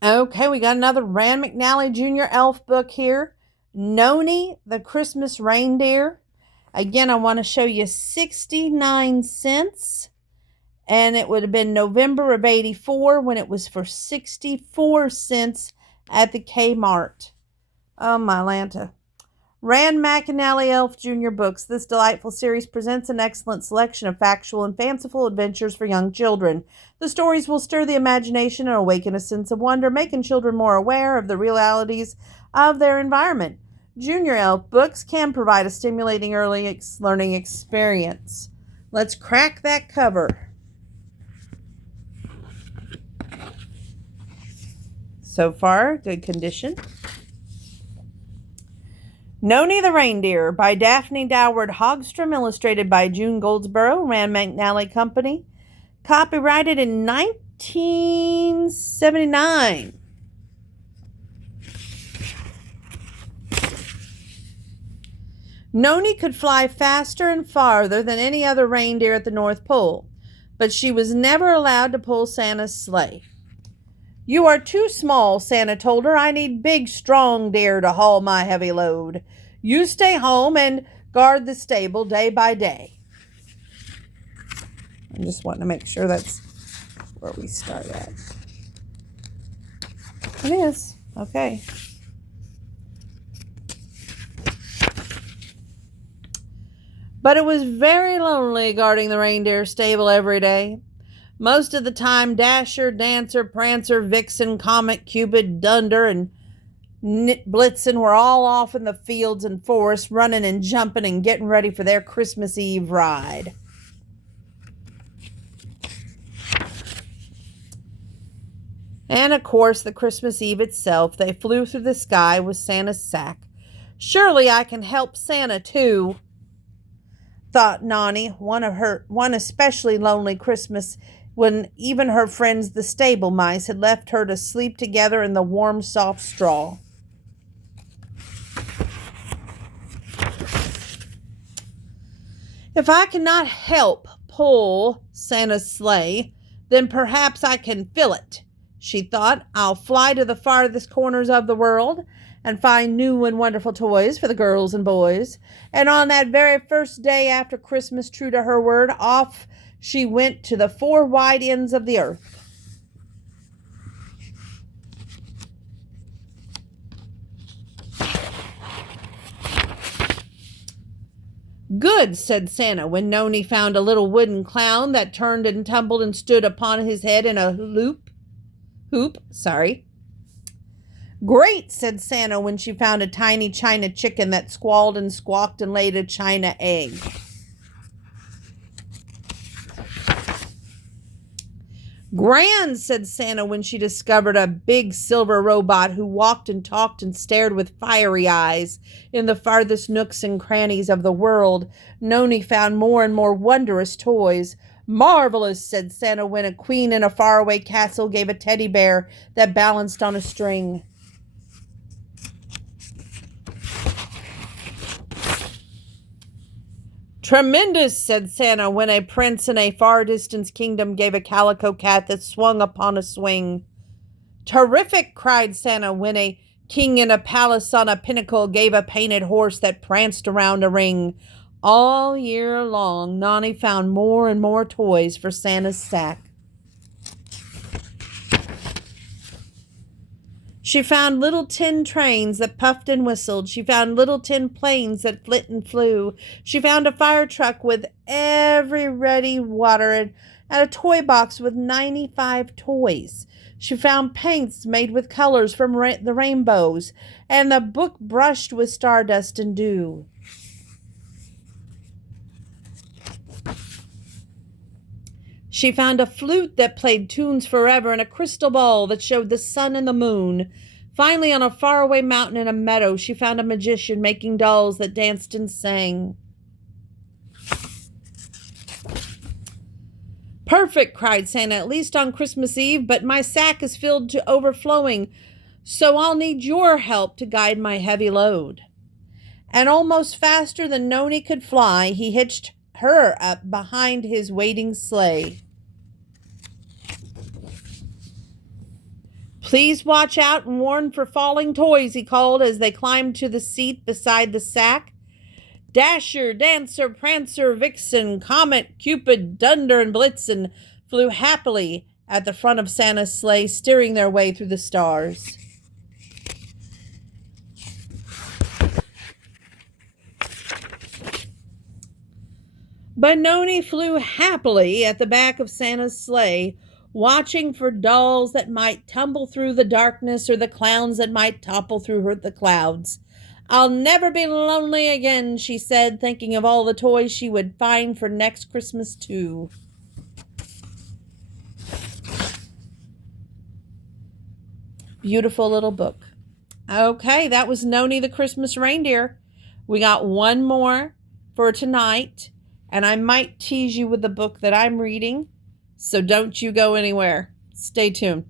Okay, we got another Rand McNally Jr. elf book here. Noni the Christmas Reindeer. Again, I want to show you 69 cents. And it would have been November of 84 when it was for 64 cents at the Kmart. Oh, my Lanta. Rand McNally Elf Jr. Books. This delightful series presents an excellent selection of factual and fanciful adventures for young children. The stories will stir the imagination and awaken a sense of wonder, making children more aware of the realities of their environment. Junior Elf Books can provide a stimulating early learning experience. Let's crack that cover. So far, good condition. Noni the Reindeer by Daphne Doward Hogstrum, illustrated by June Goldsborough, Rand McNally Company. Copyrighted in 1979. Noni could fly faster and farther than any other reindeer at the North Pole, but she was never allowed to pull Santa's sleigh. "You are too small," Santa told her. "I need big, strong deer to haul my heavy load. You stay home and guard the stable day by day." I'm just wanting to make sure that's where we start at. It is. Okay. But it was very lonely guarding the reindeer stable every day. Most of the time, Dasher, Dancer, Prancer, Vixen, Comet, Cupid, Dunder, and Blitzen were all off in the fields and forests, running and jumping and getting ready for their Christmas Eve ride. And, of course, the Christmas Eve itself, they flew through the sky with Santa's sack. "Surely I can help Santa, too," thought Noni, one especially lonely Christmas when even her friends the stable mice had left her to sleep together in the warm, soft straw. "If I cannot help pull Santa's sleigh, then perhaps I can fill it," she thought. "I'll fly to the farthest corners of the world and find new and wonderful toys for the girls and boys." And on that very first day after Christmas, true to her word, off she went to the four wide ends of the earth. "Good," said Santa when Noni found a little wooden clown that turned and tumbled and stood upon his head in a hoop. "Great," said Santa when she found a tiny china chicken that squalled and squawked and laid a china egg. "Grand," said Santa when she discovered a big silver robot who walked and talked and stared with fiery eyes in the farthest nooks and crannies of the world. Noni found more and more wondrous toys. "Marvelous," said Santa when a queen in a faraway castle gave a teddy bear that balanced on a string. "Tremendous," said Santa when a prince in a far distant kingdom gave a calico cat that swung upon a swing. "Terrific," cried Santa when a king in a palace on a pinnacle gave a painted horse that pranced around a ring. All year long, Noni found more and more toys for Santa's sack. She found little tin trains that puffed and whistled. She found little tin planes that flit and flew. She found a fire truck with every ready water and a toy box with 95 toys. She found paints made with colors from the rainbows and a book brushed with stardust and dew. She found a flute that played tunes forever and a crystal ball that showed the sun and the moon. Finally, on a faraway mountain in a meadow, she found a magician making dolls that danced and sang. "Perfect," cried Santa, "at least on Christmas Eve, but my sack is filled to overflowing, so I'll need your help to guide my heavy load." And almost faster than Noni could fly, he hitched her up behind his waiting sleigh. Please watch out and warn for falling toys, he called as they climbed to the seat beside the sack. Dasher, Dancer, Prancer, Vixen, Comet, Cupid, Dunder, and Blitzen flew happily at the front of Santa's sleigh, steering their way through the stars. But Noni flew happily at the back of Santa's sleigh, watching for dolls that might tumble through the darkness or the clowns that might topple through the clouds. I'll never be lonely again, she said, thinking of all the toys she would find for next Christmas, too. Beautiful little book. Okay, that was Noni the Christmas Reindeer. We got one more for tonight, and I might tease you with the book that I'm reading, so don't you go anywhere. Stay tuned.